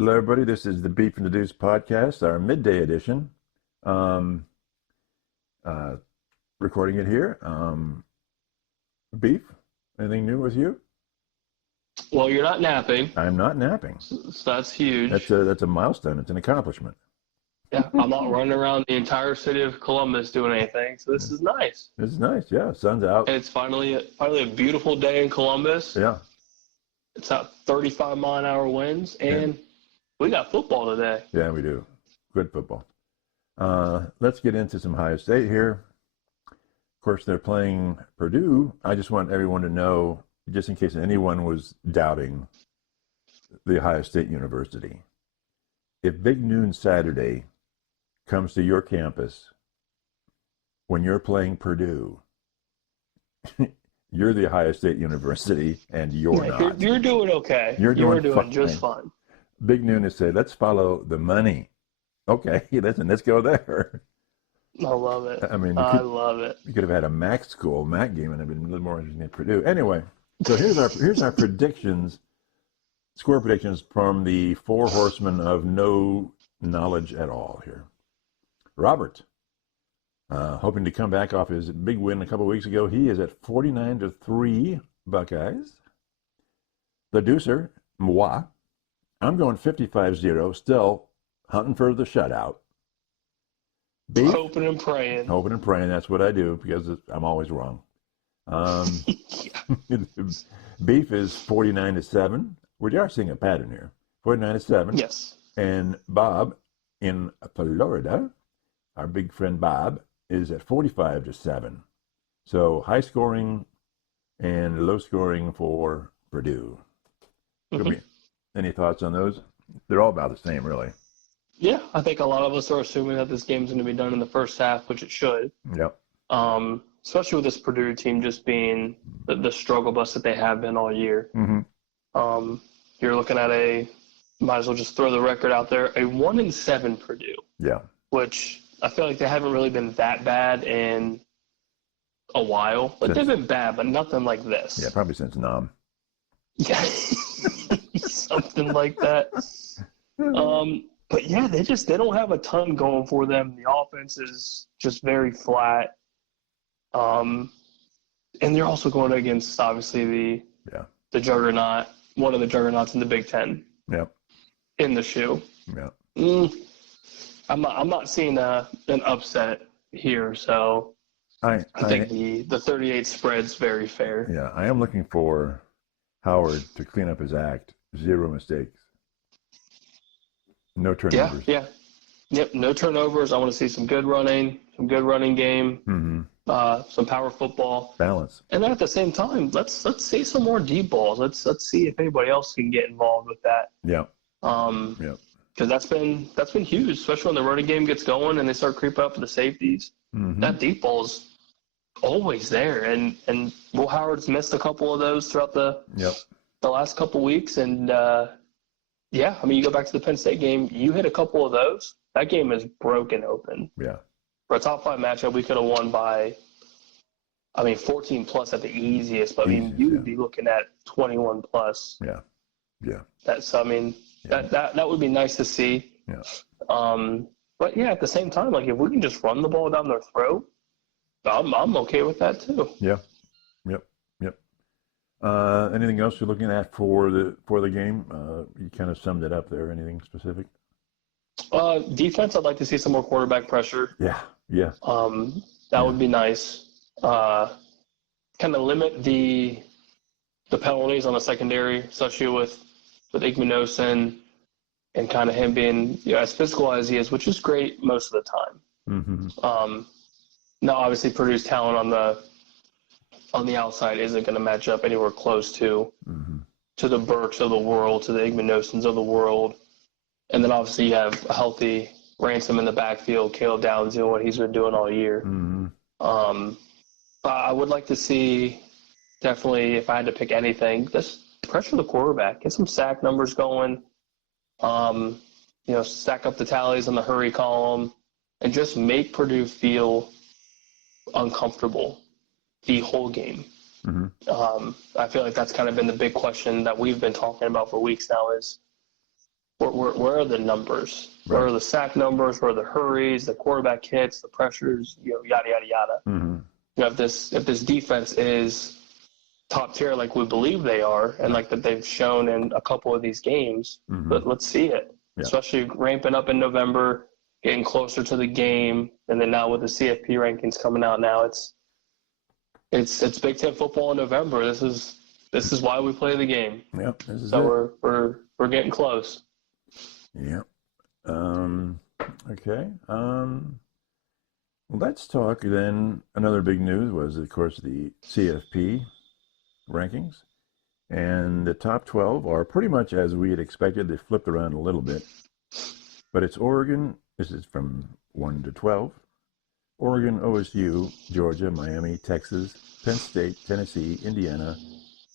Hello, everybody. This is the Beef and the Deuce podcast, our midday edition. Um, uh, Recording it here. Beef, anything new with you? Well, you're not napping, I'm not napping. so that's huge. That's a milestone. It's an accomplishment. Yeah, I'm not running around the entire city of Columbus doing anything, so this is nice. This is nice. Yeah, sun's out. And it's finally a beautiful day in Columbus. Yeah, It's out 35-mile-an-hour winds, and we got football today. yeah, we do. Good football. Let's get into some Ohio State here. Of course, they're playing Purdue. I just want everyone to know, just in case anyone was doubting the Ohio State University, if Big Noon Saturday comes to your campus when you're playing Purdue, you're the Ohio State University, and you're not. You're doing okay. You're doing just fine. fine. Big Noon has said, let's follow the money. Okay, let's go there. I love it. I mean, I love it. you could have had a MAC game and it'd been a little more interesting than Purdue. Anyway, so here's our predictions, score predictions from the four horsemen of no knowledge at all here. Robert, hoping to come back off his big win a couple weeks ago. He is at 49-3 Buckeyes. The Deucer, moi, I'm going 55-0, still hunting for the shutout. Beef, Hoping and praying. hoping and praying, that's what I do because I'm always wrong. Beef is 49-7. We are seeing a pattern here. 49-7. Yes. And Bob in Florida, our big friend Bob, is at 45-7. So high scoring and low scoring for Purdue. Any thoughts on those? They're all about the same, really. Yeah, I think a lot of us are assuming that this game's going to be done in the first half, which it should. Yep. Especially with this Purdue team just being the struggle bus that they have been all year. Mm-hmm. You're looking at might as well just throw the record out there, a 1-7 Purdue. Yeah. Which I feel like they haven't really been that bad in a while. Like they've been bad, but nothing like this. Yeah, probably since Nam. Yeah. Something like that. But yeah, they don't have a ton going for them. The offense is just very flat. And they're also going against obviously the juggernaut, one of the juggernauts in the Big Ten. Yep. In the shoe. Yep. I'm not seeing an upset here, so I think the 38 spread's very fair. Yeah, I am looking for Howard to clean up his act. 0 mistakes. No turnovers. Yeah. Yep, no turnovers. I want to see some good running game, some power football. Balance. And then at the same time, let's see some more deep balls. Let's see if anybody else can get involved with that. Yeah. Because that's been huge, especially when the running game gets going and they start creeping up for the safeties. Mm-hmm. That deep ball's always there, and Will Howard's missed a couple of those throughout the last couple weeks, and I mean, you go back to the Penn State game, you hit a couple of those, that game is broken open. Yeah. For a top 5 matchup, we could have won by, 14 plus at the easiest, but you would be looking at 21 plus. Yeah. Yeah. That would be nice to see. Yeah. But yeah, at the same time, like if we can just run the ball down their throat, I'm okay with that too. Yeah. Yep. Anything else you're looking at for the game? You kind of summed it up there. Anything specific? Defense, I'd like to see some more quarterback pressure. Yeah. That would be nice. Kind of limit the penalties on the secondary, especially with Igmanosin and kind of him being as physical as he is, which is great most of the time. Mm-hmm. Now, obviously, Purdue's talent on the outside isn't going to match up anywhere close to the Burks of the world, to the Igmanosins of the world. And then obviously you have a healthy Ransom in the backfield, Caleb Downs doing what he's been doing all year. Mm-hmm. I would like to see, definitely, if I had to pick anything, just pressure the quarterback, get some sack numbers going, stack up the tallies on the hurry column, and just make Purdue feel uncomfortable the whole game. I feel like that's kind of been the big question that we've been talking about for weeks now is where are the numbers? Right. Where are the sack numbers? Where are the hurries, the quarterback hits, the pressures, yada, yada, yada. Mm-hmm. If this defense is top tier like we believe they are and like that they've shown in a couple of these games, but let's see it. Yeah. Especially ramping up in November, getting closer to the game, and then now with the CFP rankings coming out now, it's Big Ten football in November. This is why we play the game. Yep, this is so it. We're getting close. Yep. Okay. Let's talk then. Another big news was, of course, the CFP rankings, and the top 12 are pretty much as we had expected. They flipped around a little bit, but it's Oregon. This is from 1 to 12. Oregon, OSU, Georgia, Miami, Texas, Penn State, Tennessee, Indiana,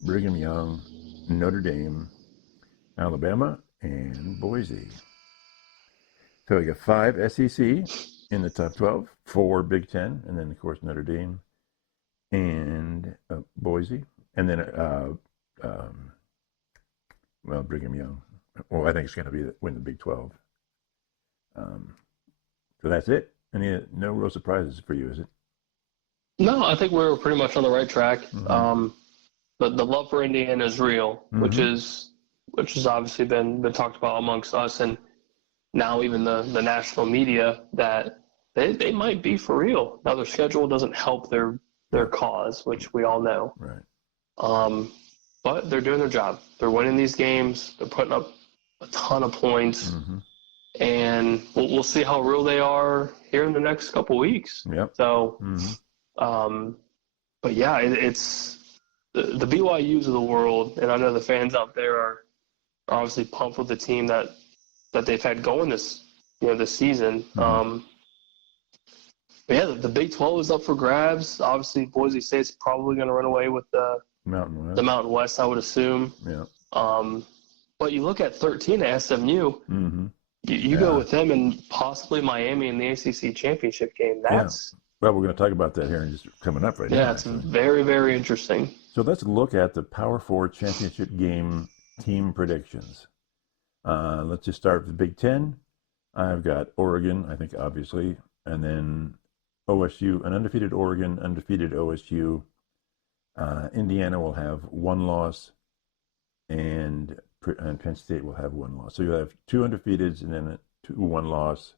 Brigham Young, Notre Dame, Alabama, and Boise. So we got 5 SEC in the top 12, 4 Big Ten, and then, of course, Notre Dame and Boise. And then, Brigham Young. Well, I think it's going to win the Big 12. So that's it. No real surprises for you, is it? No, I think we're pretty much on the right track. Mm-hmm. But the love for Indiana is real, mm-hmm. which has obviously been talked about amongst us and now even the national media, that they might be for real. Now their schedule doesn't help their cause, which we all know. Right. But they're doing their job. They're winning these games. They're putting up a ton of points. Mm-hmm. And we'll see how real they are here in the next couple weeks. Yep. So, mm-hmm. But yeah, it's the BYUs of the world, and I know the fans out there are obviously pumped with the team that they've had going this season. Mm-hmm. But yeah, the Big 12 is up for grabs. Obviously, Boise State's probably going to run away with the Mountain West, I would assume. Yeah. But you look at 13 at SMU. Mm-hmm. You go with them and possibly Miami in the ACC championship game. That's Well, we're going to talk about that here and just coming up right now. Yeah, it's very, very interesting. So let's look at the Power Four championship game team predictions. Let's just start with the Big Ten. I've got Oregon, I think, obviously, and then OSU, an undefeated Oregon, undefeated OSU. Indiana will have 1 loss, and Penn State will have 1 loss. So you'll have 2 undefeateds and then 1 loss.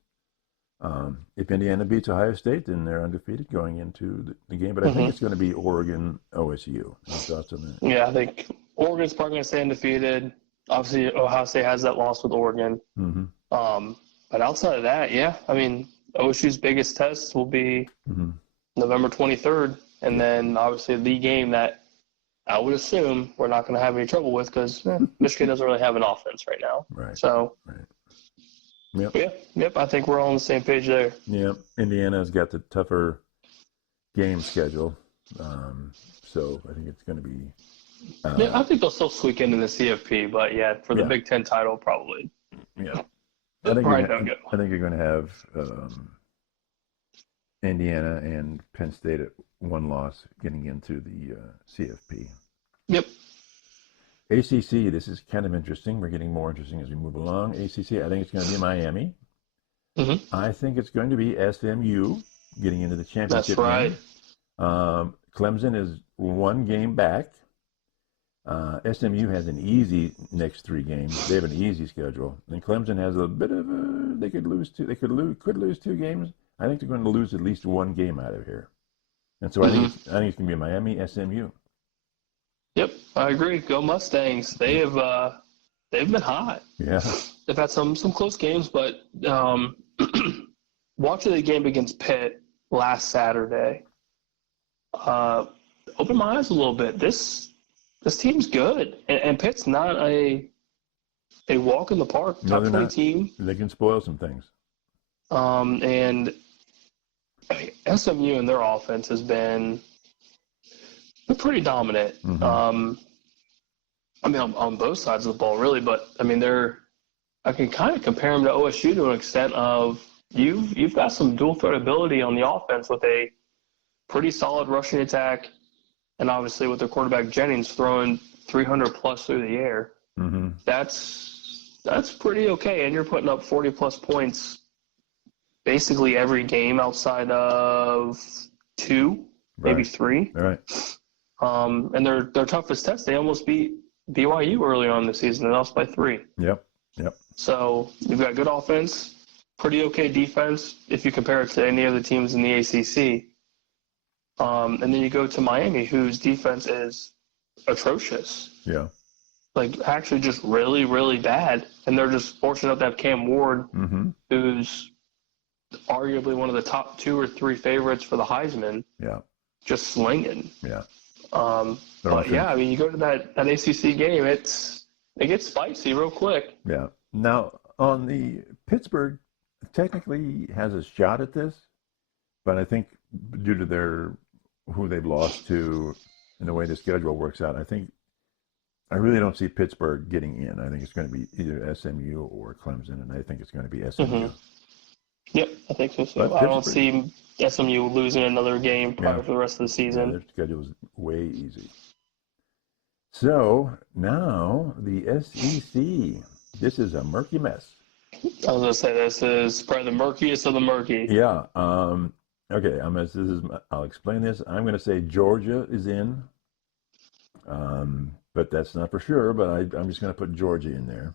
If Indiana beats Ohio State, then they're undefeated going into the game. But I think it's going to be Oregon, OSU. Any thoughts on that? Yeah, I think Oregon's probably going to stay undefeated. Obviously, Ohio State has that loss with Oregon. Mm-hmm. But outside of that, yeah, I mean, OSU's biggest test will be November 23rd. And then, obviously, the game that I would assume we're not going to have any trouble with because Michigan doesn't really have an offense right now. Right. So, Yep. Yep. I think we're all on the same page there. Yep. Indiana's got the tougher game schedule. So I think it's going to be. I think they'll still squeak into the CFP, but for the Big Ten title, probably. Yeah. I think you're going to have Indiana and Penn State at 1 loss getting into the CFP. Yep. ACC, this is kind of interesting. We're getting more interesting as we move along. ACC, I think it's going to be Miami. Mm-hmm. I think it's going to be SMU getting into the championship. That's right. Game. Clemson is 1 game back. SMU has an easy next 3 games. They have an easy schedule. And Clemson has a bit of they could lose 2 games. I think they're going to lose at least 1 game out of here. And so I think it's going to be Miami, SMU. Yep, I agree. Go Mustangs. They've been hot. Yeah. They've had some close games, but watching the game against Pitt last Saturday opened my eyes a little bit. This team's good, and Pitt's not a walk in the park top 20 team. They can spoil some things. And I mean, SMU and their offense has been pretty dominant. Mm-hmm. I mean, on both sides of the ball, really. But I mean, I can kind of compare them to OSU to an extent of you've got some dual threat ability on the offense with a pretty solid rushing attack, and obviously with their quarterback Jennings throwing 300 plus through the air. Mm-hmm. That's That's pretty okay, and you're putting up 40-plus points basically every game outside of 2, maybe 3. All right. And their toughest test, they almost beat BYU early on in the season. They lost by 3. Yep. So you've got good offense, pretty okay defense if you compare it to any other teams in the ACC. And then you go to Miami, whose defense is atrocious. Yeah. Like, actually just really, really bad. And they're just fortunate to have Cam Ward, who's arguably one of the top 2 or 3 favorites for the Heisman. Yeah. Just slinging. Yeah. But yeah, I mean, you go to that ACC game, it gets spicy real quick. Yeah. Now, on the Pittsburgh technically has a shot at this, but I think due to who they've lost to and the way the schedule works out, I really don't see Pittsburgh getting in. I think it's going to be either SMU or Clemson, and I think it's going to be SMU. Yep, I think so too. I don't see SMU losing another game probably for the rest of the season. Their schedule is way easy. So now the SEC. This is a murky mess. I was going to say this is probably the murkiest of the murky. Yeah. Okay. I'll explain this. I'm going to say Georgia is in, but that's not for sure. But I'm just going to put Georgia in there,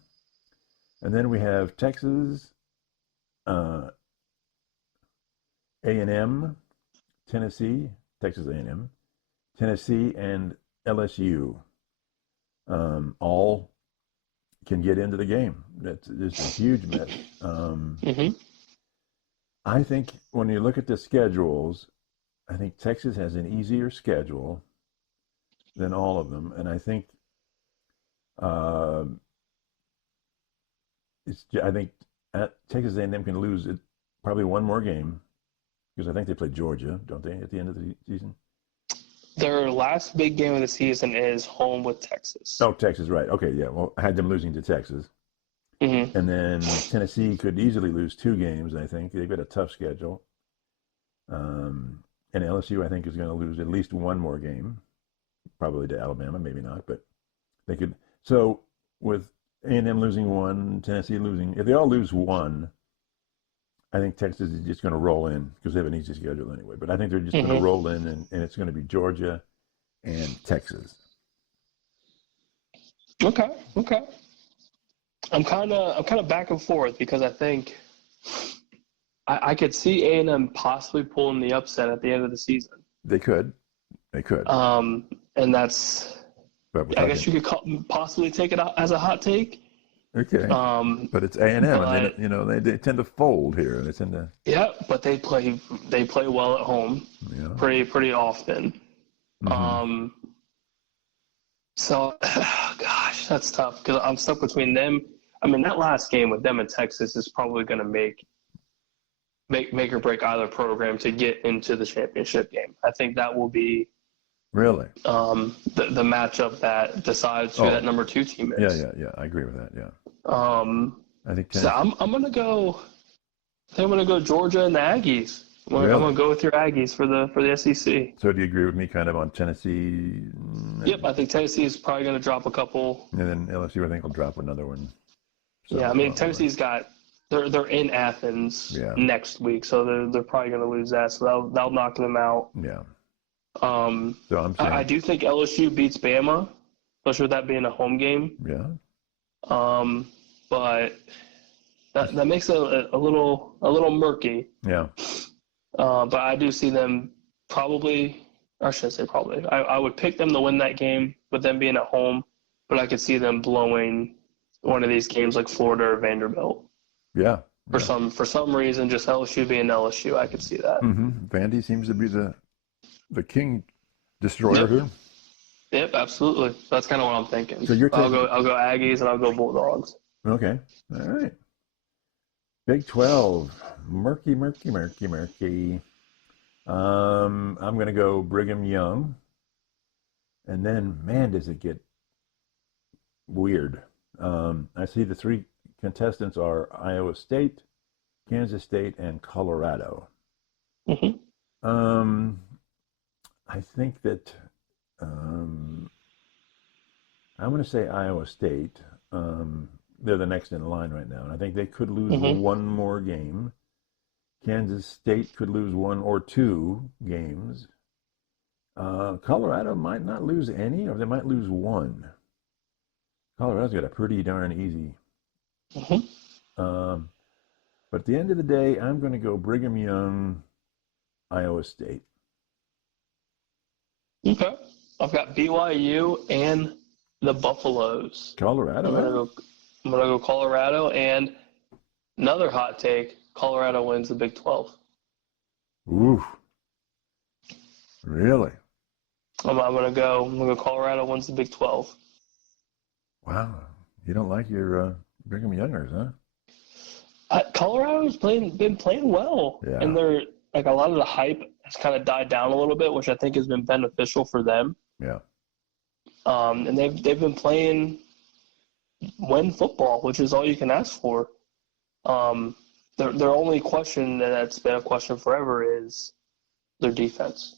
and then we have Texas, A&M, Tennessee, Texas A&M, Tennessee, and LSU. All can get into the game. It's a huge mess. I think when you look at the schedules, I think Texas has an easier schedule than all of them, and I think Texas A&M can lose it probably one more game because I think they play Georgia, don't they, at the end of the season? Their last big game of the season is home with Texas. Oh, Texas, right. Okay, yeah. Well, I had them losing to Texas. And then Tennessee could easily lose 2 games, I think. They've got a tough schedule. And LSU, I think, is going to lose at least one more game, probably to Alabama, maybe not, but they could. So with A&M losing 1, Tennessee losing, if they all lose 1, I think Texas is just going to roll in because they have an easy schedule anyway. But I think they're just going to roll in, and it's going to be Georgia and Texas. Okay. I'm kind of back and forth because I think I could see A&M possibly pulling the upset at the end of the season. They could. And that's. I guess you could possibly take it out as a hot take. Okay. But it's A&M, and they tend to fold here. They tend to. Yeah, but they play well at home. Yeah. Pretty often. So, gosh, that's tough because I'm stuck between them. I mean, that last game with them in Texas is probably going to make or break either program to get into the championship game. I think that will be really the matchup that decides who that number 2 team is. Yeah. I agree with that. Yeah. I think so. I'm gonna go. I think I'm gonna go Georgia and the Aggies. I'm gonna go with your Aggies for the SEC. So do you agree with me kind of on Tennessee? Yep, I think Tennessee is probably gonna drop a couple. And then LSU, I think, will drop another one. So, yeah, I mean Tennessee's got. They're in Athens next week, so they're probably gonna lose that. So that'll knock them out. Yeah. So I do think LSU beats Bama, especially with that being a home game. Yeah. But that makes it a little murky. Yeah. But I do see them probably, or I shouldn't say probably. I would pick them to win that game with them being at home, but I could see them blowing one of these games like Florida or Vanderbilt. Yeah. For some reason, just LSU being LSU, I could see that. Vandy seems to be the king destroyer here. Yep, absolutely. That's kind of what I'm thinking. So I'll go Aggies and I'll go Bulldogs. Okay. All right. Big 12. Murky. I'm going to go Brigham Young. And then, man, does it get weird. I see the 3 contestants are Iowa State, Kansas State, and Colorado. I think that I'm going to say Iowa State. they're the next in line right now, and I think they could lose Mm-hmm. one more game. Kansas State could lose one or two games. Colorado might not lose any, or they might lose one. Colorado's got a pretty darn easy. Mm-hmm. But at the end of the day, I'm going to go Brigham Young, Iowa State. Okay. I've got BYU and the Buffaloes. Colorado. I'm gonna go Colorado, and another hot take: Colorado wins the Big 12. Ooh. Really? I'm gonna go Colorado wins the Big 12. Wow. You don't like your Brigham Youngers, huh? Colorado's been playing well, Yeah. and they're like a lot of the hype has kind of died down a little bit, which I think has been beneficial for them. Yeah. And they've been playing win football, which is all you can ask for. Their only question, and that's been a question forever, is their defense.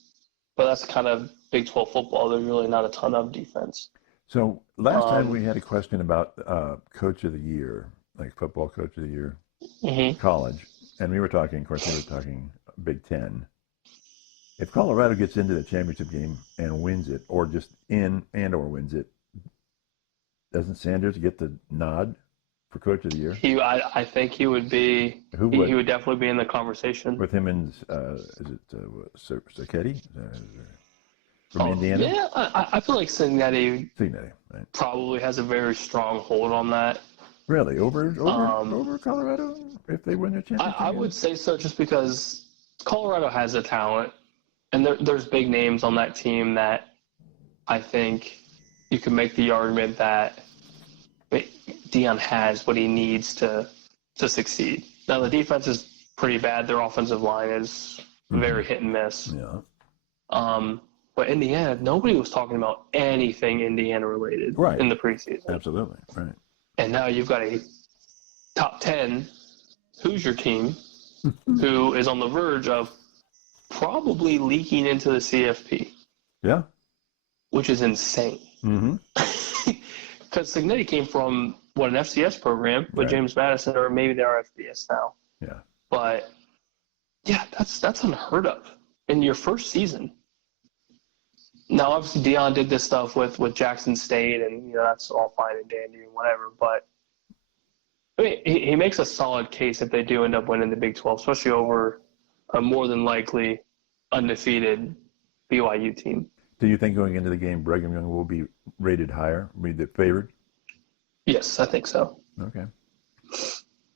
But that's kind of Big 12 football. There's really not a ton of defense. So last time we had a question about Coach of the Year, like football Coach of the Year, Mm-hmm. college, and we were talking, of course, we were talking Big Ten. If Colorado gets into the championship game and wins it, or just or wins it, doesn't Sanders get the nod for Coach of the Year? I think he would be. Who would? He would definitely be in the conversation. With him and is it Sacchetti from Indiana? Yeah, I feel like Cincinnati Right. probably has a very strong hold on that. Really, over Colorado if they win their championship? I would say so, just because Colorado has the talent, and there's big names on that team that I think you can make the argument that Deion has what he needs to succeed. Now the defense is pretty bad. Their offensive line is very hit and miss. Yeah. But Indiana, nobody was talking about anything Indiana related in the preseason. Absolutely, right. And now you've got a top 10 Hoosier team who is on the verge of probably leaking into the CFP. Yeah. Which is insane. Mm-hmm. Because Cincinnati came from, an FCS program with James Madison, or maybe they are FBS now. Yeah. But, yeah, that's unheard of in your first season. Now, obviously, Deion did this stuff with Jackson State, and that's all fine and dandy and whatever. But I mean, he makes a solid case if they do end up winning the Big 12, especially over a more than likely undefeated BYU team. Do you think going into the game, Brigham Young will be rated higher, be the favored? Yes, I think so. Okay.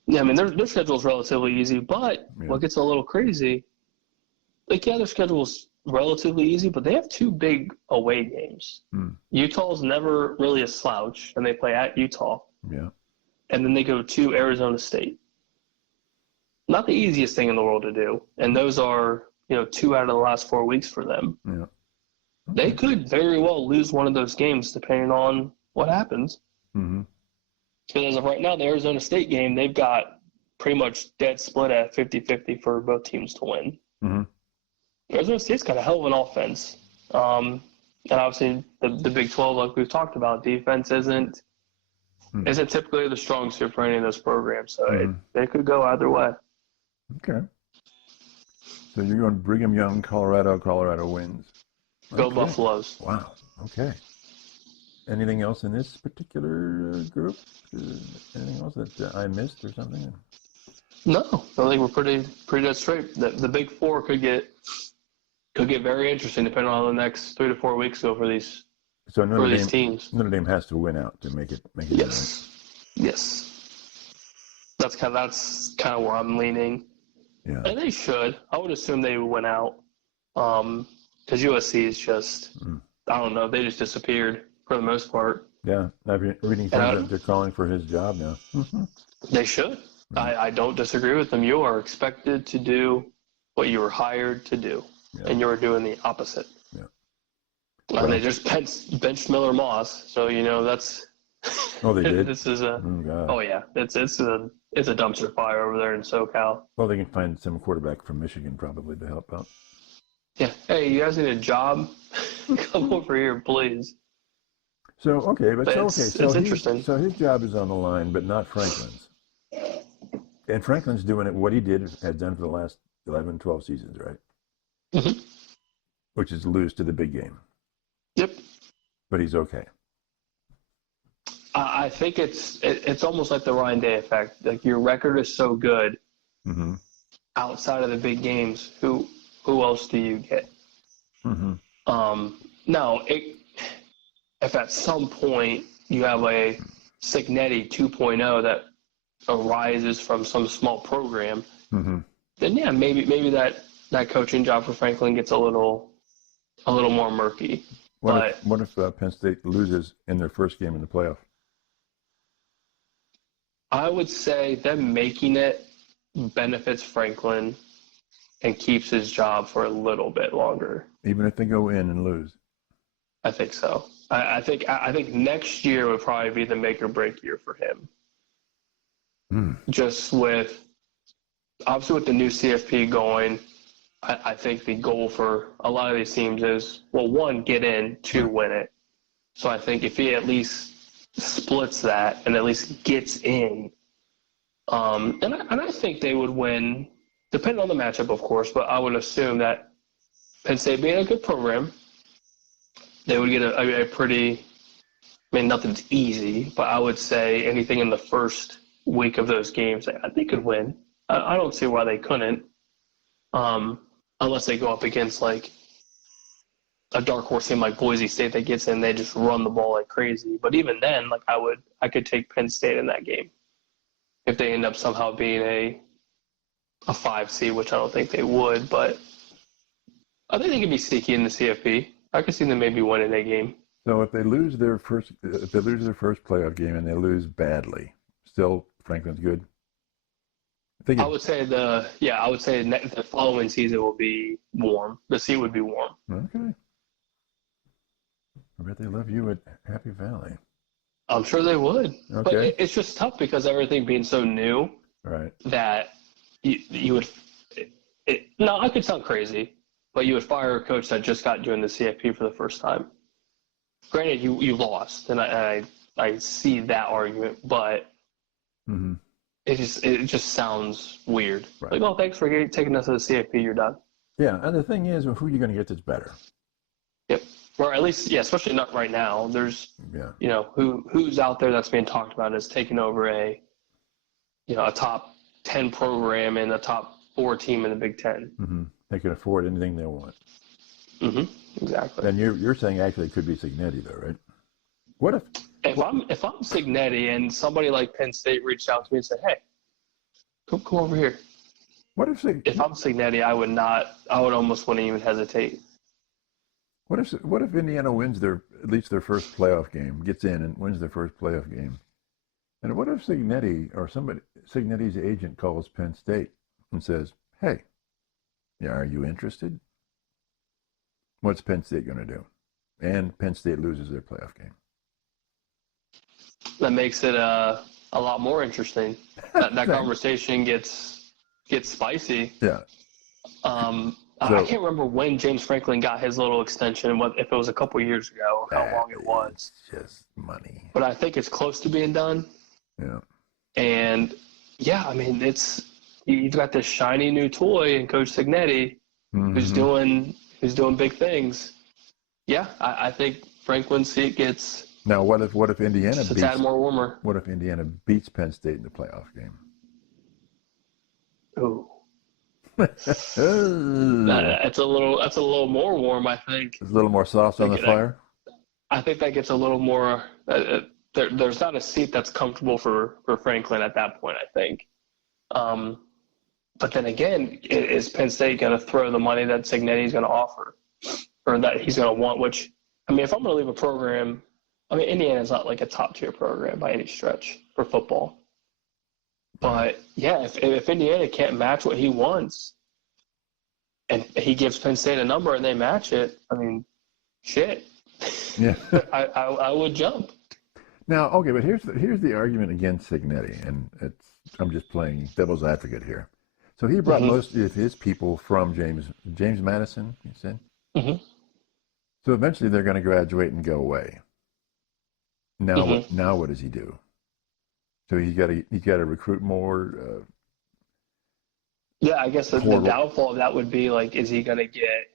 Yeah, I mean, their schedule's relatively easy, but what gets a little crazy, their schedule's relatively easy, but they have two big away games. Utah's never really a slouch, and they play at Utah. Yeah. And then they go to Arizona State. Not the easiest thing in the world to do, and those are 2 out of the last 4 weeks for them. Yeah. They could very well lose one of those games depending on what happens. Mm-hmm. Because as of right now, the Arizona State game, they've got pretty much dead split at 50-50 for both teams to win. Mm-hmm. Arizona State's got a hell of an offense. And obviously the Big 12, like we've talked about, defense isn't typically the strong suit for any of those programs. So they could go either way. Okay. So you're going Brigham Young, Colorado wins. Go Buffaloes. Wow. Okay. Anything else in this particular group? Anything else that I missed or something? No, I think we're pretty dead straight. The Big Four could get very interesting depending on the next 3 to 4 weeks go for these teams. Notre Dame has to win out to make it. Yes. Yes. That's kind of where I'm leaning. Yeah. And they should. I would assume they would win out. Because USC is just, I don't know, they just disappeared for the most part. Yeah, I've been reading things that they're calling for his job now. Mm-hmm. They should. I don't disagree with them. You are expected to do what you were hired to do, and you're doing the opposite. Yeah. And they just benched Miller Moss, so that's. Oh, they did. This is yeah, it's a dumpster fire over there in SoCal. Well, they can find some quarterback from Michigan probably to help out. Yeah. Hey, you guys need a job? Come over here, please. So okay, but so okay, It's interesting. so his job is on the line, but not Franklin's. And Franklin's doing it what he has done for the last 11, 12 seasons, right? Mm-hmm. Which is lose to the big game. Yep. But he's okay. I think it's almost like the Ryan Day effect. Like your record is so good Mm-hmm. outside of the big games. Who else do you get? Mm-hmm. Now, if at some point you have a Cignetti 2.0 that arises from some small program, Mm-hmm. then yeah, maybe that coaching job for Franklin gets a little more murky. What if Penn State loses in their first game in the playoff? I would say them making it benefits Franklin and keeps his job for a little bit longer. Even if they go in and lose? I think so. I think next year would probably be the make or break year for him. Just obviously with the new CFP going, I think the goal for a lot of these teams is, well, one, get in, two, win it. So I think if he at least splits that and at least gets in, and I think they would win, depending on the matchup, of course, but I would assume that Penn State being a good program, they would get a pretty, I mean, nothing's easy, but I would say anything in the first week of those games, they could win. I don't see why they couldn't, unless they go up against like a dark horse team like Boise State that gets in, they just run the ball like crazy. But even then, like I could take Penn State in that game if they end up somehow being a 5 seed, which I don't think they would. But I think they could be sneaky in the CFP. I could see them maybe winning a game. So if they lose their first playoff game and they lose badly, still Franklin's good. I would say the following season will be warm. The sea would be warm. Okay. I bet they love you at Happy Valley. I'm sure they would. Okay. But it's just tough because everything being so new. Right. That you would. No, I could sound crazy, but you would fire a coach that just got doing the CFP for the first time. Granted, you lost, and I see that argument, but it just sounds weird. Right. Like, oh, thanks for taking us to the CFP. You're done. Yeah, and the thing is, who are you going to get that's better? Yep. Or at least, yeah, especially not right now. There's, who's out there that's being talked about as taking over a top 10 program and a top 4 team in the Big Ten. Mm-hmm. They can afford anything they want. Mm-hmm. Exactly. And you're saying actually it could be Cignetti though, right? What if I'm Cignetti and somebody like Penn State reached out to me and said, "Hey, come over here." If I'm Cignetti, I would almost wouldn't even hesitate. What if Indiana wins at least their first playoff game, gets in and wins their first playoff game? And what if Cignetti or Cignetti's agent calls Penn State and says, "Hey, are you interested?" What's Penn State going to do? And Penn State loses their playoff game. That makes it a lot more interesting. That conversation gets spicy. Yeah. I can't remember when James Franklin got his little extension, if it was a couple years ago or how long it was. It's just money. But I think it's close to being done. Yeah. And yeah, I mean, you've got this shiny new toy in Coach Cignetti, who's doing big things. Yeah, I think Franklin's seat gets. Now, what if Indiana just a tad more warmer? What if Indiana beats Penn State in the playoff game? Ooh. That's a little more warm, I think. It's a little more sauce on the fire? I think that gets a little more there's not a seat that's comfortable for Franklin at that point, I think. But then again, is Penn State going to throw the money that Cignetti's going to offer or that he's going to want, which, I mean, if I'm going to leave a program, I mean, Indiana's not like a top-tier program by any stretch for football. But, yeah, if Indiana can't match what he wants and he gives Penn State a number and they match it, I mean, shit. Yeah. I would jump. Now, okay, but here's the argument against Cignetti, and I'm just playing devil's advocate here. So he brought most of his people from James Madison, you said? Mm-hmm. So eventually they're going to graduate and go away. Now what does he do? So he's got to recruit more. Yeah, I guess the downfall of that would be like, is he gonna get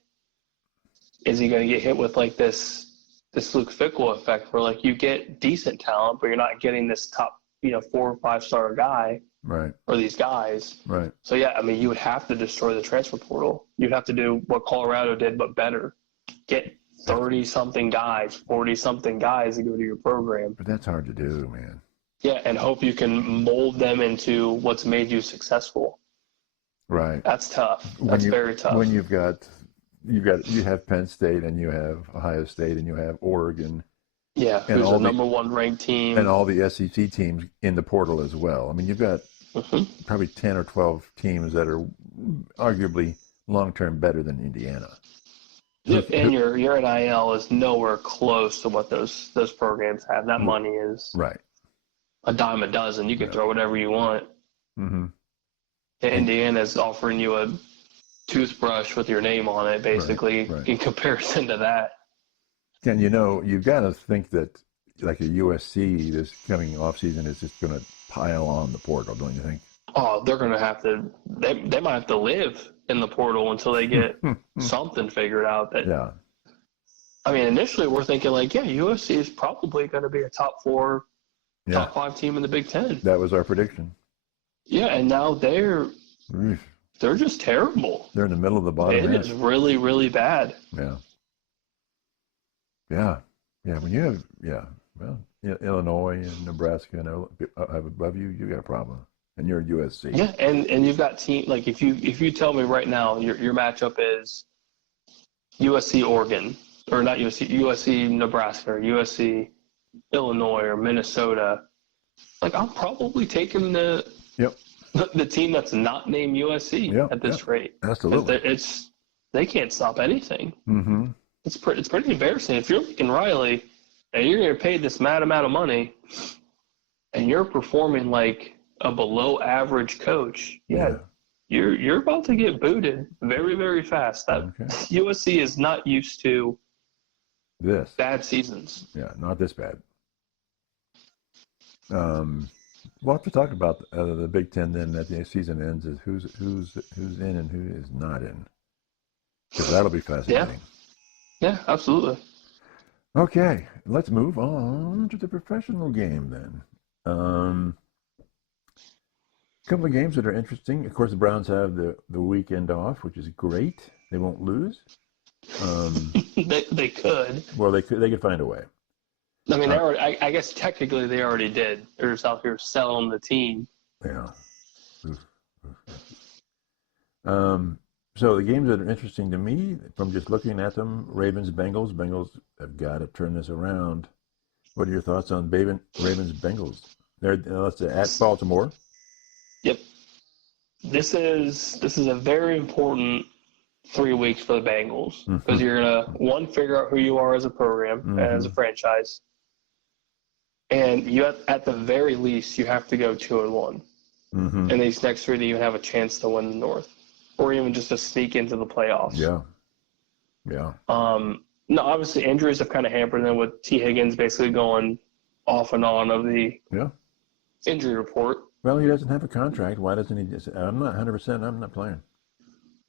hit with like this Luke Fickell effect, where like you get decent talent, but you're not getting this top 4 or 5 star guy, right? Or these guys, right? So yeah, I mean, you would have to destroy the transfer portal. You'd have to do what Colorado did, but better. Get 30-something guys, 40-something guys to go to your program. But that's hard to do, man. Yeah, and hope you can mold them into what's made you successful. Right. That's tough. That's very tough. When you have Penn State and you have Ohio State and you have Oregon. Yeah, who's the number 1 ranked team. And all the SEC teams in the portal as well. I mean, you've got probably 10 or 12 teams that are arguably long-term better than Indiana. Yep, and your NIL is nowhere close to what those programs have. That money is right. A dime a dozen. You can throw whatever you want. Mm-hmm. Indiana's offering you a toothbrush with your name on it, basically, right. in comparison to that. And you've got to think that like a USC this coming off season is just going to pile on the portal, don't you think? Oh, they're going to have to. They might have to live in the portal until they get something figured out. Yeah. I mean, initially we're thinking like, USC is probably going to be a top 4, top 5 team in the Big Ten. That was our prediction. Yeah, and now they're just terrible. They're in the middle of the bottom. It is really, really bad. Yeah. Yeah. Yeah. When you have, Illinois and Nebraska have above you, you got a problem. And you're USC. Yeah, and you've got team like if you tell me right now your matchup is USC Oregon, or not USC Nebraska, or USC Illinois, or Minnesota, like I'm probably taking the team that's not named USC at this rate. Absolutely. They can't stop anything. Mm-hmm. It's pretty embarrassing. If you're Lincoln Riley and you're getting paid this mad amount of money and you're performing like a below average coach, you're about to get booted very, very fast. USC is not used to this bad seasons. Yeah, not this bad. We'll have to talk about the Big Ten then at the season ends, is who's in and who is not in, because that'll be fascinating. Yeah, absolutely. Okay, let's move on to the professional game then. A couple of games that are interesting. Of course, the Browns have the weekend off, which is great. They won't lose. They could. Well, they could find a way. I mean, I guess technically they already did. They're just out here selling the team. Yeah. So the games that are interesting to me, from just looking at them, Ravens, Bengals. Bengals have got to turn this around. What are your thoughts on Ravens, Bengals? They're at Baltimore. Yep. This is a very important 3 weeks for the Bengals, because you're gonna figure out who you are as a program and as a franchise, and at the very least you have to go 2-1, and these next 3 to even have a chance to win the North, or even just to sneak into the playoffs. Yeah. No, obviously injuries have kind of hampered them, with T. Higgins basically going off and on of the injury report. Well, he doesn't have a contract. Why doesn't he just? I'm not 100%. I'm not playing.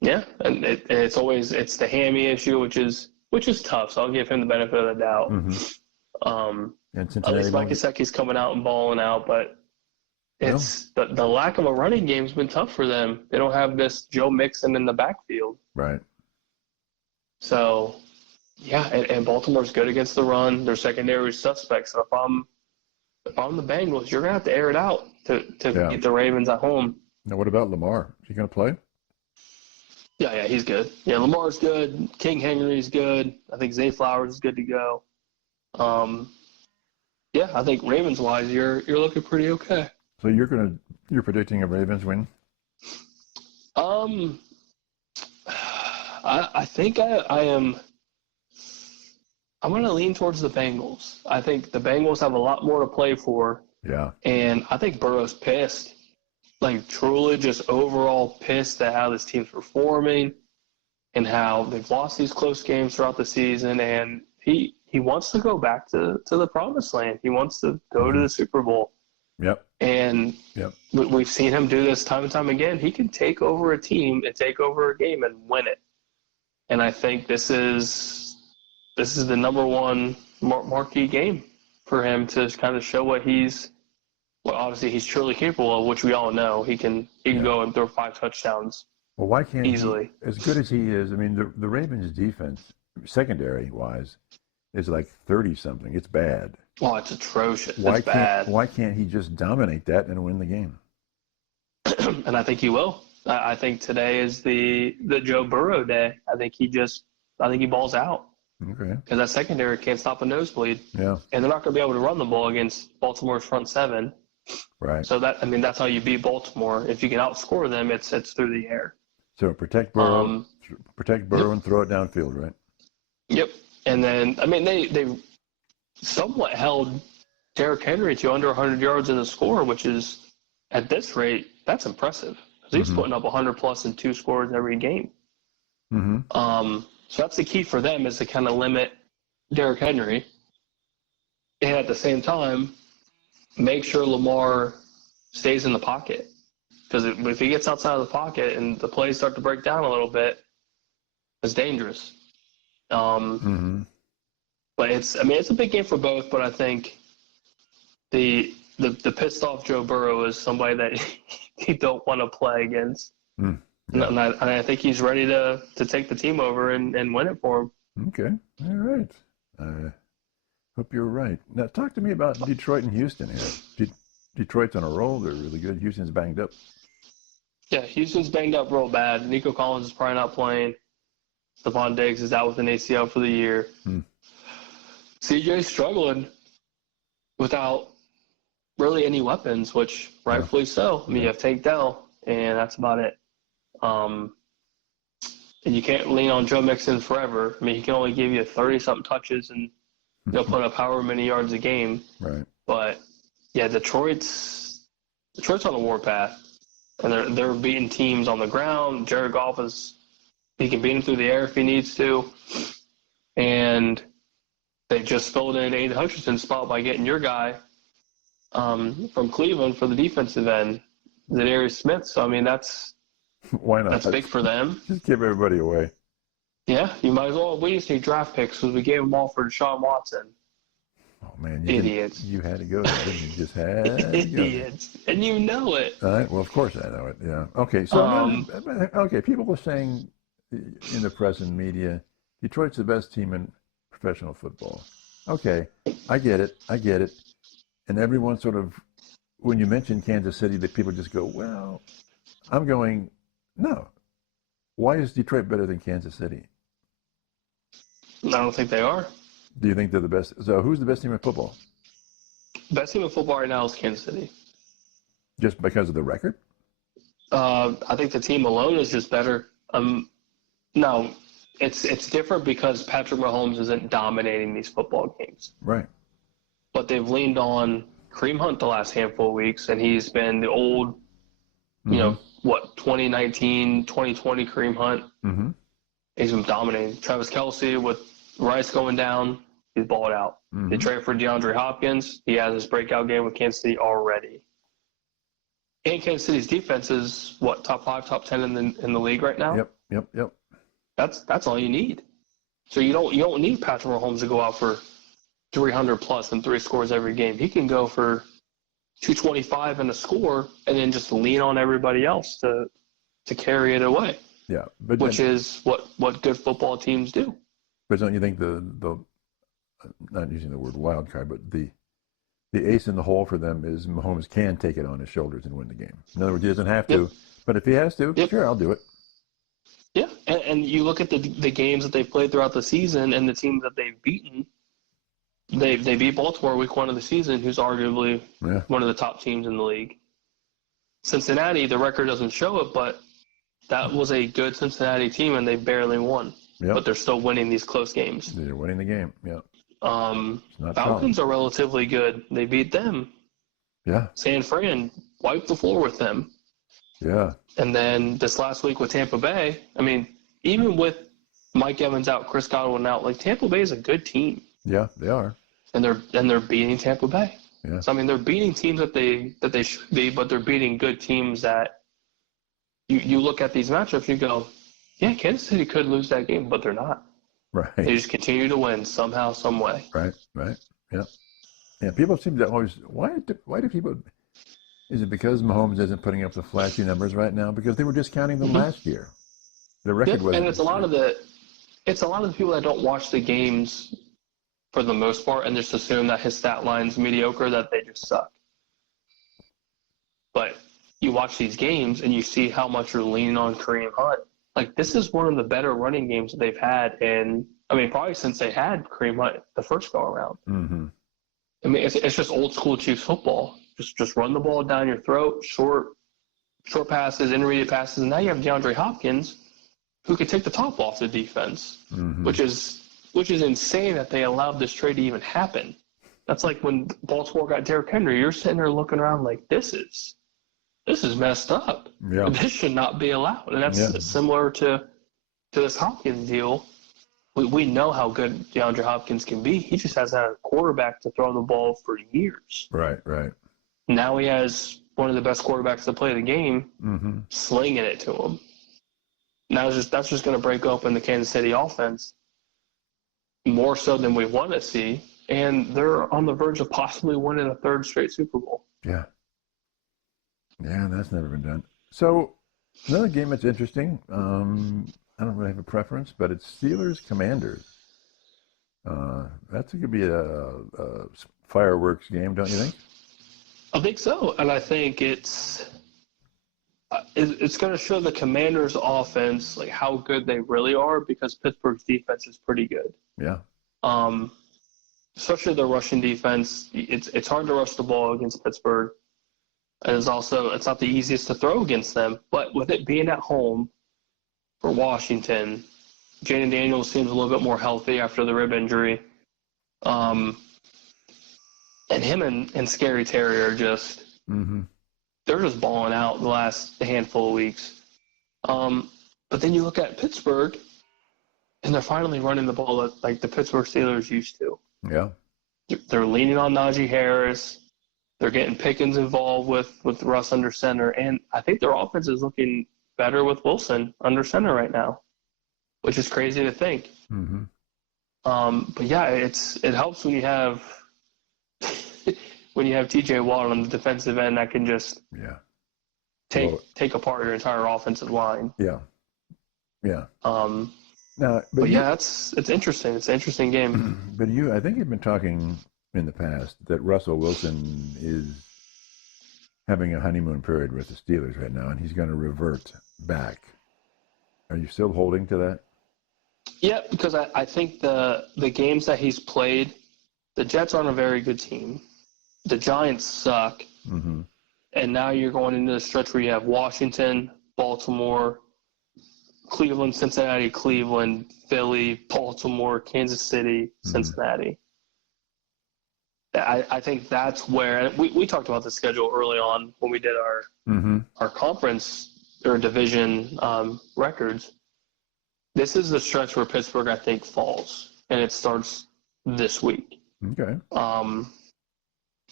Yeah, and it's the hammy issue, which is tough. So I'll give him the benefit of the doubt. And at least Mike Gesicki's coming out and balling out, but it's the lack of a running game's been tough for them. They don't have this Joe Mixon in the backfield. Right. So, and Baltimore's good against the run. Their secondary is suspect. So if I'm the Bengals, you're gonna have to air it out to get the Ravens at home. Now, what about Lamar? Is he gonna play? Yeah, he's good. Yeah, Lamar's good. King Henry's good. I think Zay Flowers is good to go. I think Ravens-wise, you're looking pretty okay. So you're predicting a Ravens win? I think I am. I'm going to lean towards the Bengals. I think the Bengals have a lot more to play for. Yeah. And I think Burrow's pissed. Like, truly just overall pissed at how this team's performing and how they've lost these close games throughout the season. And he he wants to go back to the promised land. He wants to go to the Super Bowl. Yep. And we've seen him do this time and time again. He can take over a team and take over a game and win it. And I think this is the number one marquee game for him to kind of show what obviously he's truly capable of, which we all know. He can go and throw 5 touchdowns. Well, why can't easily? As good as he is, I mean, the Ravens' defense, secondary-wise, is like 30-something. It's bad. Oh, it's atrocious. Why it's bad. Why can't he just dominate that and win the game? And I think he will. I think today is the Joe Burrow day. I think he balls out. Okay. Because that secondary can't stop a nosebleed. Yeah. And they're not going to be able to run the ball against Baltimore's front 7. Right. So that's how you beat Baltimore. If you can outscore them, it's through the air. So protect Burrow, and throw it downfield, right? Yep. And then, I mean, they somewhat held Derrick Henry to under 100 yards in the score, which is, at this rate, that's impressive. Because he's putting up 100-plus in 2 scores every game. Mm-hmm. So that's the key for them, is to kind of limit Derrick Henry. And at the same time, make sure Lamar stays in the pocket. Because if he gets outside of the pocket and the plays start to break down a little bit, it's dangerous. But it's a big game for both. But I think the pissed off Joe Burrow is somebody that you don't want to play against. And I think he's ready to take the team over and win it for him. Okay, all right. Hope you're right. Now talk to me about Detroit and Houston here. Detroit's on a roll. They're really good. Houston's banged up. Yeah, Houston's banged up real bad. Nico Collins is probably not playing. Stephon Diggs is out with an ACL for the year. CJ's struggling without really any weapons, which rightfully so. I mean, you have Tank Dell, and that's about it. And you can't lean on Joe Mixon forever. I mean, he can only give you 30-something touches and put up however many yards a game. Right. But yeah, Detroit's on a warpath, and they're beating teams on the ground. Jared Goff he can beat them through the air if he needs to, and they just filled in Aiden Hutchinson's spot by getting your guy from Cleveland for the defensive end, Zadarius Smith. So I mean, why not? That's big for them. Just give everybody away. Yeah, you might as well. We just need draft picks because we gave them all for Deshaun Watson. Oh, man. Idiots. You had to go there, didn't you? Just had Idiots. And you know it. All right. Well, of course I know it. Yeah. Okay. So, people are saying in the press and media, Detroit's the best team in professional football. Okay. I get it. And everyone sort of, when you mention Kansas City, that people just go, well, I'm going, no. Why is Detroit better than Kansas City? I don't think they are. Do you think they're the best? So who's the best team in football? Best team in football right now is Kansas City. Just because of the record? I think the team alone is just better. No, it's different because Patrick Mahomes isn't dominating these football games. Right. But they've leaned on Kareem Hunt the last handful of weeks, and he's been the old, 2019, 2020 Kareem Hunt. Mm-hmm. He's been dominating. Travis Kelce, with Rice going down, he's balled out. Mm-hmm. They traded for DeAndre Hopkins. He has his breakout game with Kansas City already. And Kansas City's defense is, top 5, top 10 in the league right now? Yep. That's all you need. So you don't need Patrick Mahomes to go out for 300 plus and 3 scores every game. He can go for 225 and a score, and then just lean on everybody else to carry it away. Yeah, which is what good football teams do. But don't you think the not using the word wild card, but the ace in the hole for them is Mahomes can take it on his shoulders and win the game. In other words, he doesn't have to, but if he has to, sure, I'll do it. Yeah, and you look at the games that they've played throughout the season and the teams that they've beaten. They beat Baltimore week 1 of the season, who's arguably one of the top teams in the league. Cincinnati, the record doesn't show it, but that was a good Cincinnati team, and they barely won. Yep. But they're still winning these close games. They're winning the game, yeah. Falcons are relatively good. They beat them. Yeah. San Fran wiped the floor with them. Yeah. And then this last week with Tampa Bay, I mean, even with Mike Evans out, Chris Godwin out, Tampa Bay is a good team. Yeah, they are. And they're beating Tampa Bay. Yeah. So I mean, they're beating teams that they should be, but they're beating good teams that you look at these matchups and you go, yeah, Kansas City could lose that game, but they're not. Right. They just continue to win somehow, some way. Right. Yeah. Yeah. People seem to always, why do people, is it because Mahomes isn't putting up the flashy numbers right now? Because they were discounting them last year. The record was. And it's a lot of the people that don't watch the games for the most part and just assume that his stat line's mediocre, that they just suck. But you watch these games and you see how much you're leaning on Kareem Hunt. Like, this is one of the better running games that they've had probably since they had Kareem Hunt the first go around. Mm-hmm. I mean, it's just old school Chiefs football. Just run the ball down your throat, short passes, intermediate passes, and now you have DeAndre Hopkins, who could take the top off the defense, which is insane that they allowed this trade to even happen. That's like when Baltimore got Derrick Henry. You're sitting there looking around like, this is messed up. Yeah. This should not be allowed. And that's similar to this Hopkins deal. We know how good DeAndre Hopkins can be. He just hasn't had a quarterback to throw the ball for years. Right. Now he has one of the best quarterbacks to play the game, slinging it to him. Now that's just going to break open the Kansas City offense more so than we want to see, and they're on the verge of possibly winning a third straight Super Bowl. Yeah, that's never been done. So another game that's interesting. I don't really have a preference, but it's Steelers-Commanders. That's going to be a fireworks game, don't you think? I think so, and I think it's going to show the Commanders' offense like how good they really are, because Pittsburgh's defense is pretty good. Yeah. Especially their rushing defense. It's hard to rush the ball against Pittsburgh, and it's not the easiest to throw against them. But with it being at home for Washington, Jaden Daniels seems a little bit more healthy after the rib injury. And him and Scary Terry are just they're just balling out the last handful of weeks. But then you look at Pittsburgh, and they're finally running the ball like the Pittsburgh Steelers used to. Yeah. They're leaning on Najee Harris. They're getting Pickens involved with Russ under center. And I think their offense is looking better with Wilson under center right now, which is crazy to think. But yeah, it helps when you have TJ Watt on the defensive end that can just take apart your entire offensive line. Yeah. It's interesting. It's an interesting game. But I think you've been talking in the past that Russell Wilson is having a honeymoon period with the Steelers right now, and he's going to revert back. Are you still holding to that? Yeah, because I think the games that he's played, the Jets aren't a very good team. The Giants suck. And now you're going into the stretch where you have Washington, Baltimore, Cleveland, Cincinnati, Cleveland, Philly, Baltimore, Kansas City, Cincinnati. I think that's where we talked about the schedule early on when we did our conference or division records. This is the stretch where Pittsburgh, I think, falls, and it starts this week. Okay.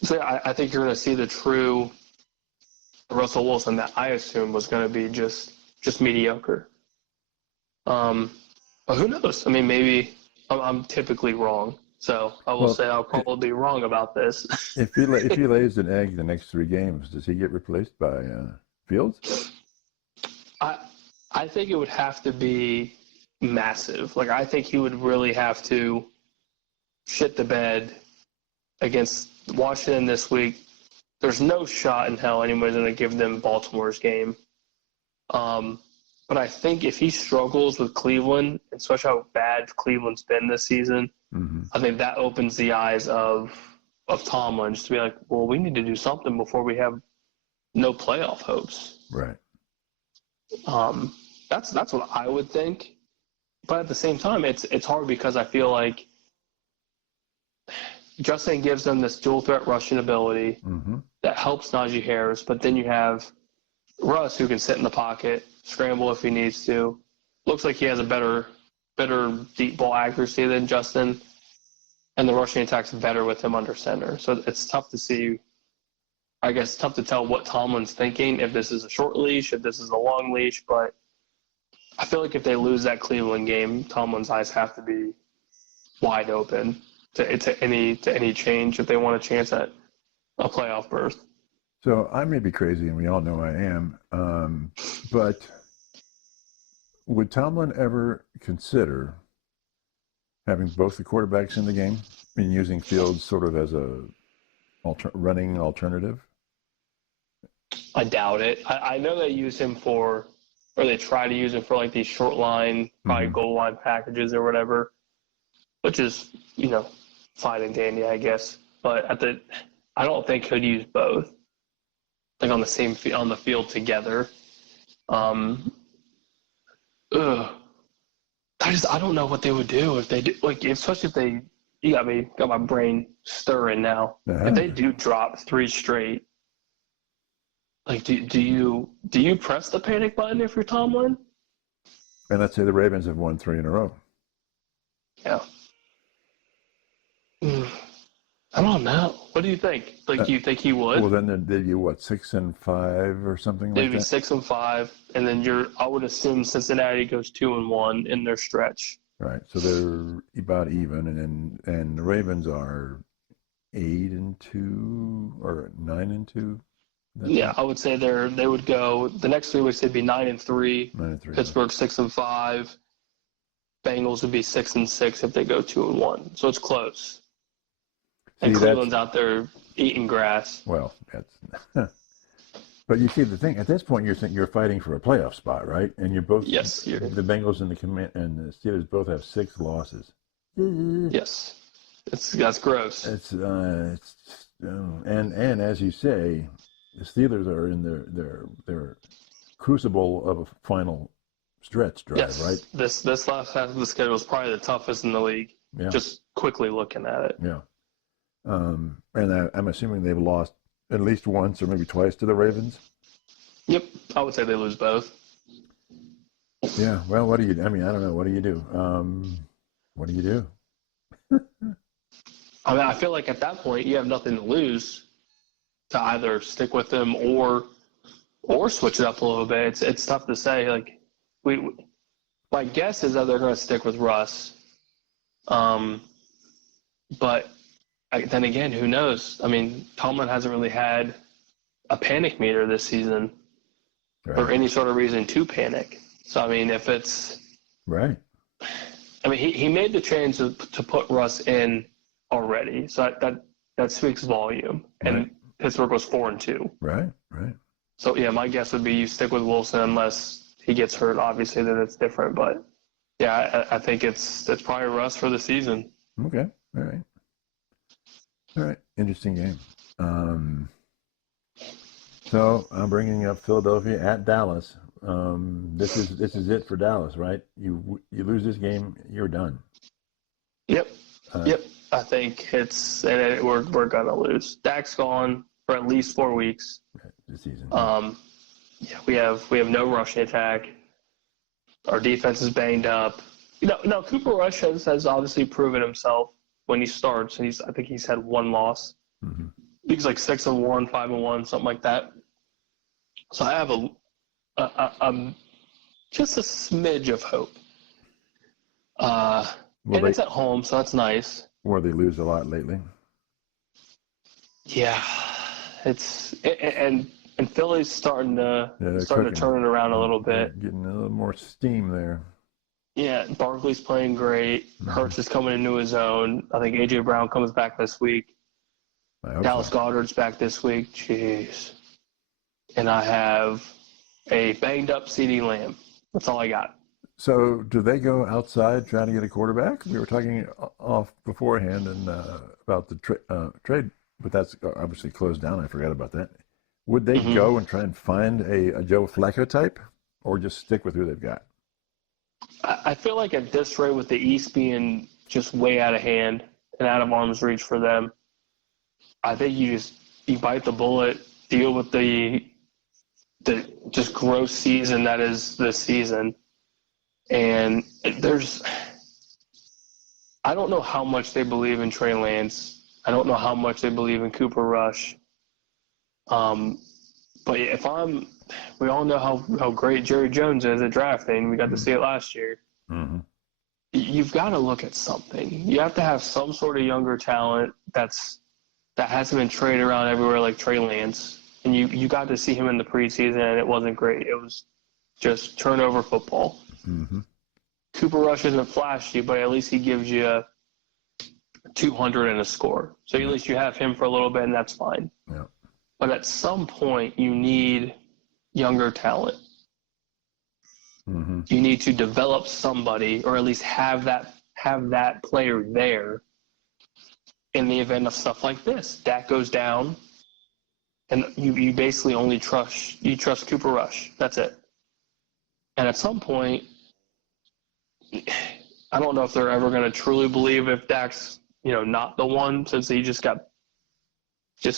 So I think you're going to see the true Russell Wilson that I assume was going to be just mediocre. But who knows? I mean, maybe I'm typically wrong. So I will say I'll probably be wrong about this. If he lays an egg the next 3 games, does he get replaced by Fields? I think it would have to be massive. Like, I think he would really have to shit the bed against Washington this week. There's no shot in hell anyone's going to give them Baltimore's game. But I think if he struggles with Cleveland, especially how bad Cleveland's been this season, I think that opens the eyes of Tomlin just to be like, well, we need to do something before we have no playoff hopes. Right. That's what I would think. But at the same time, it's hard because I feel like Justin gives them this dual threat rushing ability that helps Najee Harris, but then you have Russ who can sit in the pocket, scramble if he needs to. Looks like he has a better deep ball accuracy than Justin. and the rushing attack's better with him under center. So it's tough to see. I guess tough to tell what Tomlin's thinking, if this is a short leash, if this is a long leash. But I feel like if they lose that Cleveland game, Tomlin's eyes have to be wide open to any change if they want a chance at a playoff berth. So I may be crazy, and we all know I am, but would Tomlin ever consider having both the quarterbacks in the game and using Fields sort of as a running alternative? I doubt it. I know they use him or they try to use him for like these short line, probably goal line packages or whatever, which is, fine and dandy, I guess. But I don't think he'd use both, like on the field together. I don't know what they would do if they do, like, especially if they. You got my brain stirring now. Uh-huh. If they do drop 3 straight, like, do you press the panic button if you're Tomlin? And let's say the Ravens have won 3 in a row. Yeah. I don't know. What do you think? Like, do you think he would? Well, then they'd be 6-5 or something They'd like that? be 6-5, and then I would assume Cincinnati goes 2-1 in their stretch. Right. So they're about even, and the Ravens are 8-2 or 9-2. Yeah, I would say they would go the next 3 weeks. They'd be 9-3. 9-3. Pittsburgh 6-5. Bengals would be 6-6 if they go 2-1. So it's close. And Cleveland's out there eating grass. Well, that's. But you see, the thing at this point, you're fighting for a playoff spot, right? And you're both. Yes. The Bengals and the Steelers both have 6 losses. Yes, that's gross. And as you say, the Steelers are in their crucible of a final stretch drive, yes. right? This last half of the schedule is probably the toughest in the league. Yeah. Just quickly looking at it. Yeah. And I'm assuming they've lost at least once or maybe twice to the Ravens. Yep, I would say they lose both. Yeah. Well, what do you? I don't know. What do you do? What do you do? I feel like at that point you have nothing to lose to either stick with them or switch it up a little bit. It's tough to say. Like my guess is that they're going to stick with Russ. But then again, who knows? Tomlin hasn't really had a panic meter this season, right, or any sort of reason to panic. So, if it's right. He made the change to put Russ in already. So that speaks volume. And right. Pittsburgh was 4-2. Right. So, yeah, my guess would be you stick with Wilson unless he gets hurt. Obviously, then it's different. But, yeah, I think it's probably Russ for the season. Okay. All right. Interesting game. So I'm bringing up Philadelphia at Dallas. This is it for Dallas, right? You lose this game, you're done. Yep. I think we're gonna lose. Dak's gone for at least 4 weeks. This season. Yeah, we have no rushing attack. Our defense is banged up. Cooper Rush has obviously proven himself when he starts, and I think he's had 1 loss. Mm-hmm. He's like 6-1, 5-1, something like that. So I have just a smidge of hope. It's at home, so that's nice. Where they lose a lot lately. Yeah, and Philly's starting to turn it around a little bit. Getting a little more steam there. Yeah, Barkley's playing great. Hurts is coming into his own. I think A.J. Brown comes back this week. Dallas Goedert's back this week. Jeez. And I have a banged-up CeeDee Lamb. That's all I got. So do they go outside trying to get a quarterback? We were talking off beforehand and about the trade, but that's obviously closed down. I forgot about that. Would they go and try and find a Joe Flacco type or just stick with who they've got? I feel like at this rate, with the East being just way out of hand and out of arm's reach for them, I think you bite the bullet, deal with the just gross season that is this season. And I don't know how much they believe in Trey Lance. I don't know how much they believe in Cooper Rush. But we all know how great Jerry Jones is at drafting. We got to see it last year. Mm-hmm. You've got to look at something. You have to have some sort of younger talent that hasn't been traded around everywhere like Trey Lance. And you got to see him in the preseason, and it wasn't great. It was just turnover football. Mm-hmm. Cooper Rush isn't flashy, but at least he gives you 200 and a score. So at least you have him for a little bit, and that's fine. Yeah. But at some point, you need younger talent. Mm-hmm. You need to develop somebody, or at least have that player there in the event of stuff like this. Dak goes down, and you basically only trust Cooper Rush. That's it. And at some point, I don't know if they're ever going to truly believe if Dak's not the one, since he just got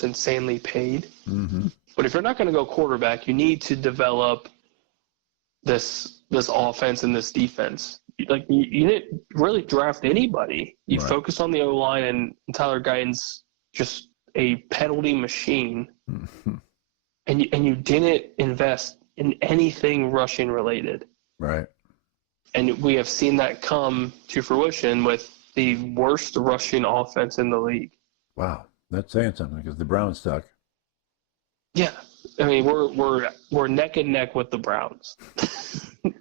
insanely paid. Mm-hmm. But if you're not going to go quarterback, you need to develop this offense and this defense. Like you didn't really draft anybody. You Right. focused on the O-line, and Tyler Guyton's just a penalty machine. Mm-hmm. And you didn't invest in anything rushing related. Right. And we have seen that come to fruition with the worst rushing offense in the league. Wow. That's saying something, because the Browns suck. Yeah. I mean, we're neck and neck with the Browns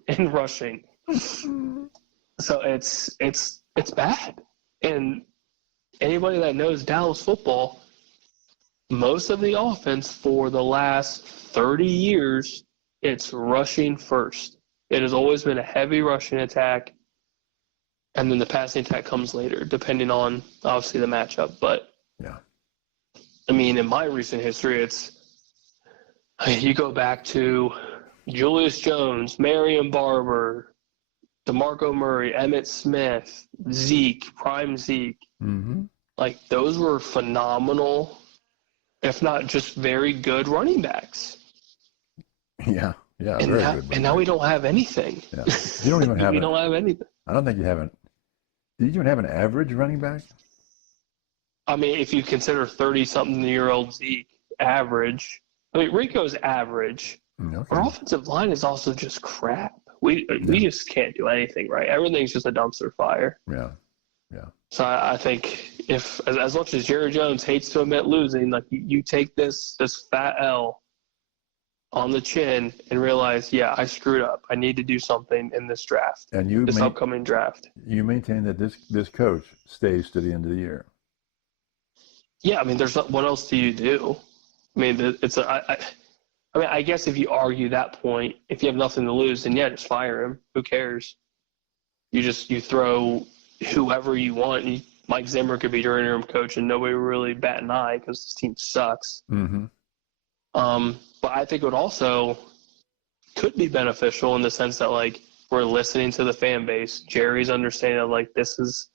in rushing. So it's bad. And anybody that knows Dallas football, most of the offense for the last 30 years, it's rushing first. It has always been a heavy rushing attack, and then the passing attack comes later, depending on, obviously, the matchup. But, Yeah. I mean, in my recent history, you go back to Julius Jones, Marion Barber, DeMarco Murray, Emmitt Smith, Zeke, prime Zeke. Mm-hmm. Like, those were phenomenal, if not just very good running backs. Yeah. Yeah. And Very now, good. and now we don't have anything. Yeah. You don't even have We don't have anything. I don't think you have do you even have an average running back? I mean, if you consider 30-something-year-old Zeke average, I mean, Rico's average. Okay. Our offensive line is also just crap. We just can't do anything right. Everything's just a dumpster fire. Yeah. Yeah. So I think if, as much as Jerry Jones hates to admit losing, like you take this fat L on the chin and realize, yeah, I screwed up. I need to do something in this draft, And this upcoming draft. You maintain that this coach stays to the end of the year. Yeah, I mean, what else do you do? I mean, I guess if you argue that point, if you have nothing to lose, then yeah, just fire him. Who cares? You throw whoever you want. Mike Zimmer could be your interim coach, and nobody would really bat an eye because this team sucks. Mm-hmm. But I think it would also could be beneficial in the sense that, like, we're listening to the fan base. Jerry's understanding that, like, this is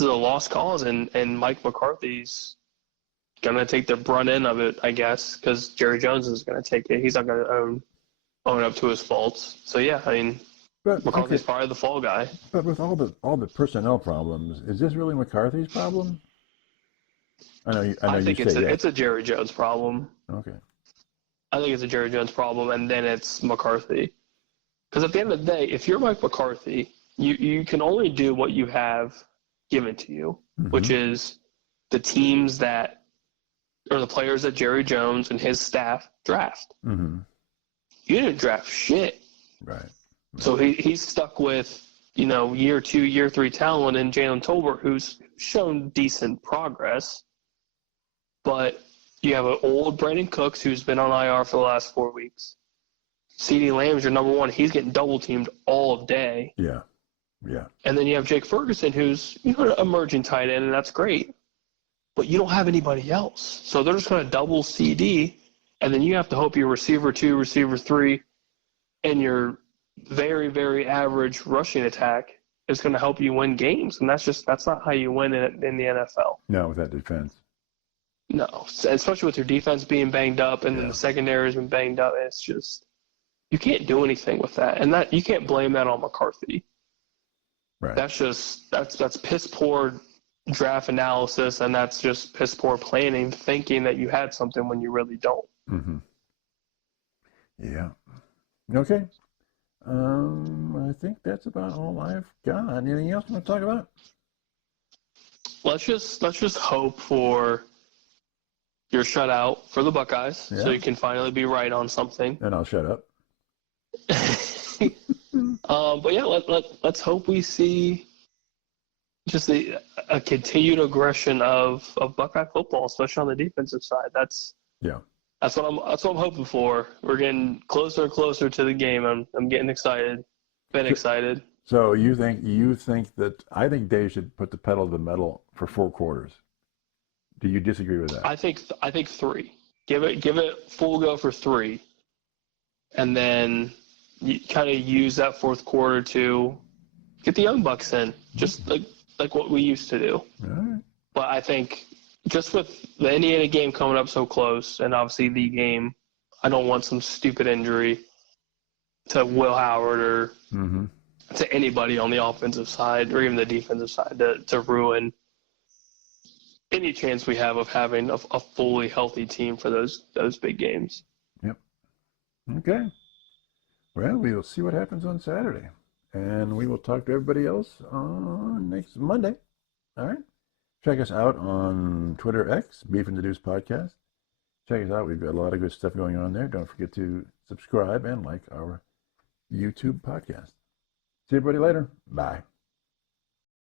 a lost cause, and Mike McCarthy's going to take the brunt end of it, I guess, because Jerry Jones is going to take it. He's not going to own up to his faults. So, yeah, I mean, McCarthy's probably the fall guy. But with all the personnel problems, is this really McCarthy's problem? I think it's a Jerry Jones problem. Okay. I think it's a Jerry Jones problem, and then it's McCarthy. Because at the end of the day, if you're Mike McCarthy, you can only do what you have given to you, Mm-hmm. which is the teams that or the players that Jerry Jones and his staff draft. Mm-hmm. You didn't draft shit. Right. So he's stuck with, year 2, year 3 talent in Jalen Tolbert, who's shown decent progress. But you have an old Brandon Cooks who's been on IR for the last 4 weeks. CeeDee Lamb's your number one. He's getting double-teamed all day. Yeah. Yeah. And then you have Jake Ferguson, who's an emerging tight end, and that's great. But you don't have anybody else. So they're just going to double CD, and then you have to hope your receiver 2, receiver 3, and your very, very average rushing attack is going to help you win games. And that's not how you win in the NFL. No, with that defense. No, especially with your defense being banged up and then the secondary has been banged up. It's just, you can't do anything with that. And that you can't blame that on McCarthy. Right. That's piss poor draft analysis, and that's just piss poor planning, thinking that you had something when you really don't. Mm-hmm. Yeah. Okay. I think that's about all I've got. Anything else you want to talk about? Let's just hope for your shutout for the Buckeyes, so you can finally be right on something. And I'll shut up. But yeah, let's hope we see just a continued aggression of Buckeye football, especially on the defensive side. That's what I'm hoping for. We're getting closer and closer to the game. I'm getting excited. Been excited. So you think that I think Dave should put the pedal to the metal for 4 quarters. Do you disagree with that? I think 3. Give it full go for 3, and then you kind of use that fourth quarter to get the young bucks in, just like what we used to do. All right. But I think just with the Indiana game coming up so close, and obviously the game, I don't want some stupid injury to Will Howard or to anybody on the offensive side or even the defensive side to ruin any chance we have of having a fully healthy team for those big games. Yep. Okay. Well, we will see what happens on Saturday. And we will talk to everybody else on next Monday. All right. Check us out on Twitter X, Beef and the Deuce Podcast. Check us out. We've got a lot of good stuff going on there. Don't forget to subscribe and like our YouTube podcast. See everybody later. Bye.